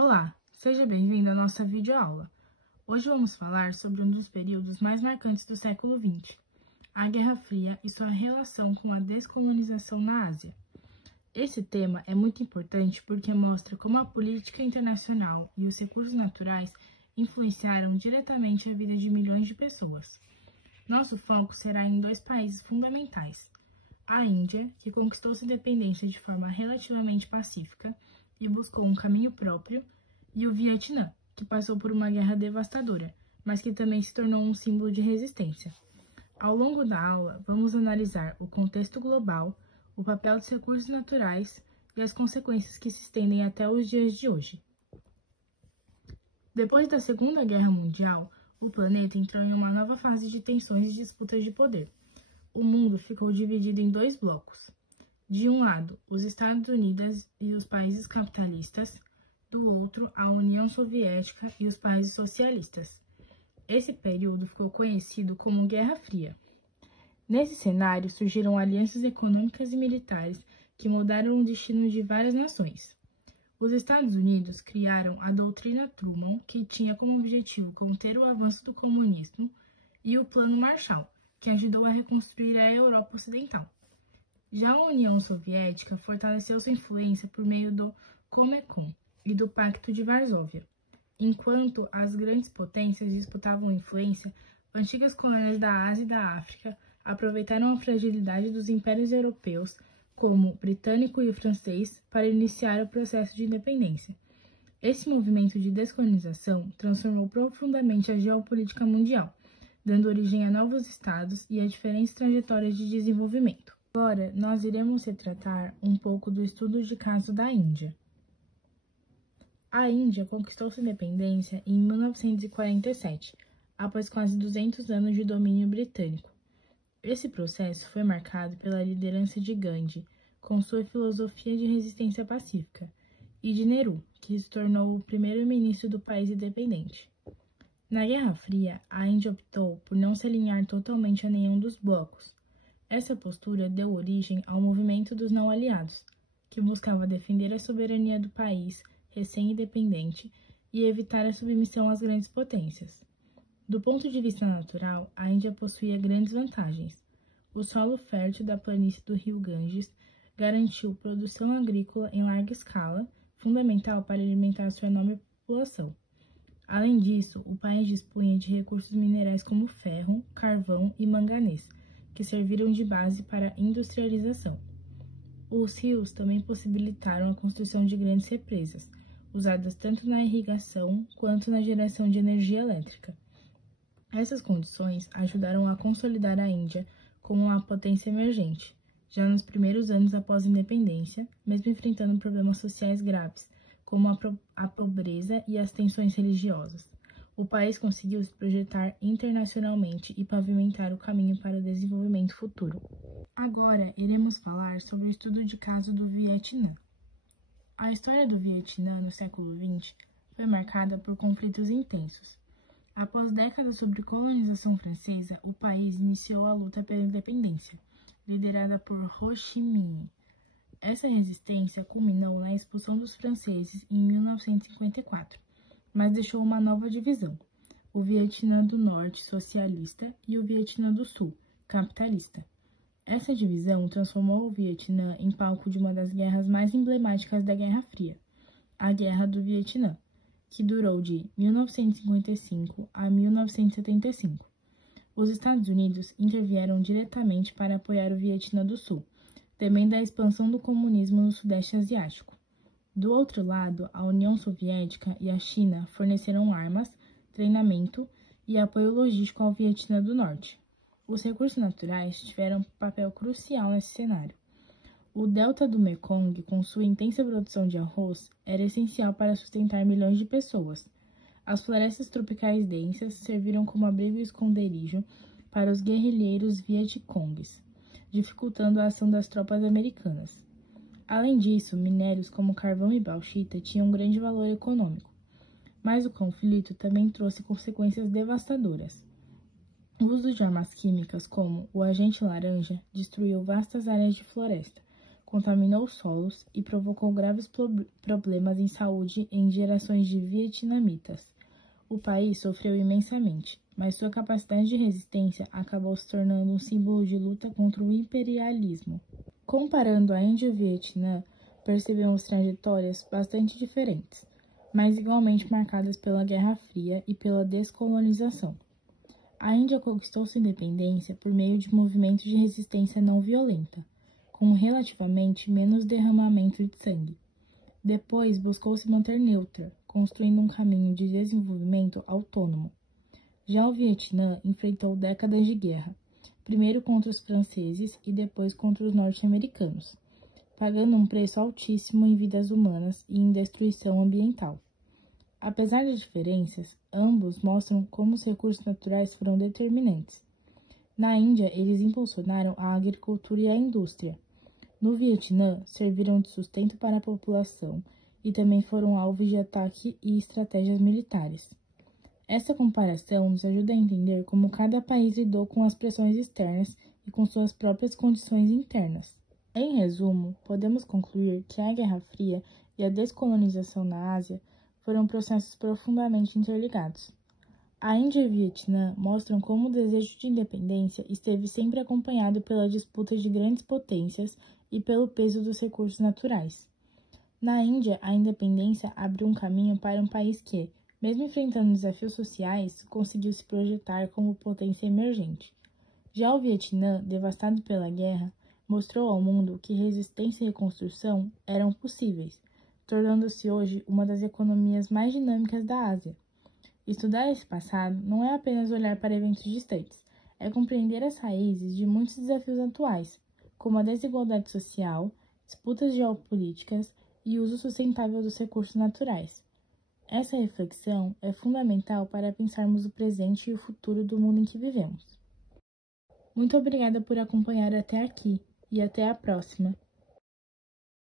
Olá, seja bem-vindo à nossa videoaula. Hoje vamos falar sobre um dos períodos mais marcantes do século XX, a Guerra Fria e sua relação com a descolonização na Ásia. Esse tema é muito importante porque mostra como a política internacional e os recursos naturais influenciaram diretamente a vida de milhões de pessoas. Nosso foco será em dois países fundamentais: a Índia, que conquistou sua independência de forma relativamente pacífica e buscou um caminho próprio, e o Vietnã, que passou por uma guerra devastadora, mas que também se tornou um símbolo de resistência. Ao longo da aula, vamos analisar o contexto global, o papel dos recursos naturais e as consequências que se estendem até os dias de hoje. Depois da Segunda Guerra Mundial, o planeta entrou em uma nova fase de tensões e disputas de poder. O mundo ficou dividido em dois blocos. De um lado, os Estados Unidos e os países capitalistas, do outro, a União Soviética e os países socialistas. Esse período ficou conhecido como Guerra Fria. Nesse cenário, surgiram alianças econômicas e militares que mudaram o destino de várias nações. Os Estados Unidos criaram a doutrina Truman, que tinha como objetivo conter o avanço do comunismo, e o Plano Marshall, que ajudou a reconstruir a Europa Ocidental. Já a União Soviética fortaleceu sua influência por meio do Comecon e do Pacto de Varsóvia. Enquanto as grandes potências disputavam influência, antigas colônias da Ásia e da África aproveitaram a fragilidade dos impérios europeus, como o britânico e o francês, para iniciar o processo de independência. Esse movimento de descolonização transformou profundamente a geopolítica mundial, dando origem a novos estados e a diferentes trajetórias de desenvolvimento. Agora, nós iremos retratar um pouco do estudo de caso da Índia. A Índia conquistou sua independência em 1947, após quase 200 anos de domínio britânico. Esse processo foi marcado pela liderança de Gandhi, com sua filosofia de resistência pacífica, e de Nehru, que se tornou o primeiro-ministro do país independente. Na Guerra Fria, a Índia optou por não se alinhar totalmente a nenhum dos blocos. Essa postura deu origem ao movimento dos não-aliados, que buscava defender a soberania do país recém-independente e evitar a submissão às grandes potências. Do ponto de vista natural, a Índia possuía grandes vantagens. O solo fértil da planície do rio Ganges garantiu produção agrícola em larga escala, fundamental para alimentar sua enorme população. Além disso, o país dispunha de recursos minerais como ferro, carvão e manganês, que serviram de base para a industrialização. Os rios também possibilitaram a construção de grandes represas, usadas tanto na irrigação quanto na geração de energia elétrica. Essas condições ajudaram a consolidar a Índia como uma potência emergente, já nos primeiros anos após a independência, mesmo enfrentando problemas sociais graves, como a pobreza e as tensões religiosas. O país conseguiu se projetar internacionalmente e pavimentar o caminho para o desenvolvimento futuro. Agora, iremos falar sobre o estudo de caso do Vietnã. A história do Vietnã no século XX foi marcada por conflitos intensos. Após décadas sob colonização francesa, o país iniciou a luta pela independência, liderada por Ho Chi Minh. Essa resistência culminou na expulsão dos franceses em 1954. Mas deixou uma nova divisão: o Vietnã do Norte socialista e o Vietnã do Sul capitalista. Essa divisão transformou o Vietnã em palco de uma das guerras mais emblemáticas da Guerra Fria, a Guerra do Vietnã, que durou de 1955 a 1975. Os Estados Unidos intervieram diretamente para apoiar o Vietnã do Sul, temendo a expansão do comunismo no Sudeste Asiático. Do outro lado, a União Soviética e a China forneceram armas, treinamento e apoio logístico ao Vietnã do Norte. Os recursos naturais tiveram um papel crucial nesse cenário. O delta do Mekong, com sua intensa produção de arroz, era essencial para sustentar milhões de pessoas. As florestas tropicais densas serviram como abrigo e esconderijo para os guerrilheiros vietcongues, dificultando a ação das tropas americanas. Além disso, minérios como carvão e bauxita tinham grande valor econômico, mas o conflito também trouxe consequências devastadoras. O uso de armas químicas como o agente laranja destruiu vastas áreas de floresta, contaminou os solos e provocou graves problemas em saúde em gerações de vietnamitas. O país sofreu imensamente, mas sua capacidade de resistência acabou se tornando um símbolo de luta contra o imperialismo. Comparando a Índia e o Vietnã, percebemos trajetórias bastante diferentes, mas igualmente marcadas pela Guerra Fria e pela descolonização. A Índia conquistou sua independência por meio de movimentos de resistência não violenta, com relativamente menos derramamento de sangue. Depois, buscou se manter neutra, construindo um caminho de desenvolvimento autônomo. Já o Vietnã enfrentou décadas de guerra, primeiro contra os franceses e depois contra os norte-americanos, pagando um preço altíssimo em vidas humanas e em destruição ambiental. Apesar das diferenças, ambos mostram como os recursos naturais foram determinantes. Na Índia, eles impulsionaram a agricultura e a indústria. No Vietnã, serviram de sustento para a população e também foram alvos de ataque e estratégias militares. Essa comparação nos ajuda a entender como cada país lidou com as pressões externas e com suas próprias condições internas. Em resumo, podemos concluir que a Guerra Fria e a descolonização na Ásia foram processos profundamente interligados. A Índia e o Vietnã mostram como o desejo de independência esteve sempre acompanhado pela disputa de grandes potências e pelo peso dos recursos naturais. Na Índia, a independência abriu um caminho para um país que, mesmo enfrentando desafios sociais, conseguiu se projetar como potência emergente. Já o Vietnã, devastado pela guerra, mostrou ao mundo que resistência e reconstrução eram possíveis, tornando-se hoje uma das economias mais dinâmicas da Ásia. Estudar esse passado não é apenas olhar para eventos distantes, é compreender as raízes de muitos desafios atuais, como a desigualdade social, disputas geopolíticas e uso sustentável dos recursos naturais. Essa reflexão é fundamental para pensarmos o presente e o futuro do mundo em que vivemos. Muito obrigada por acompanhar até aqui e até a próxima!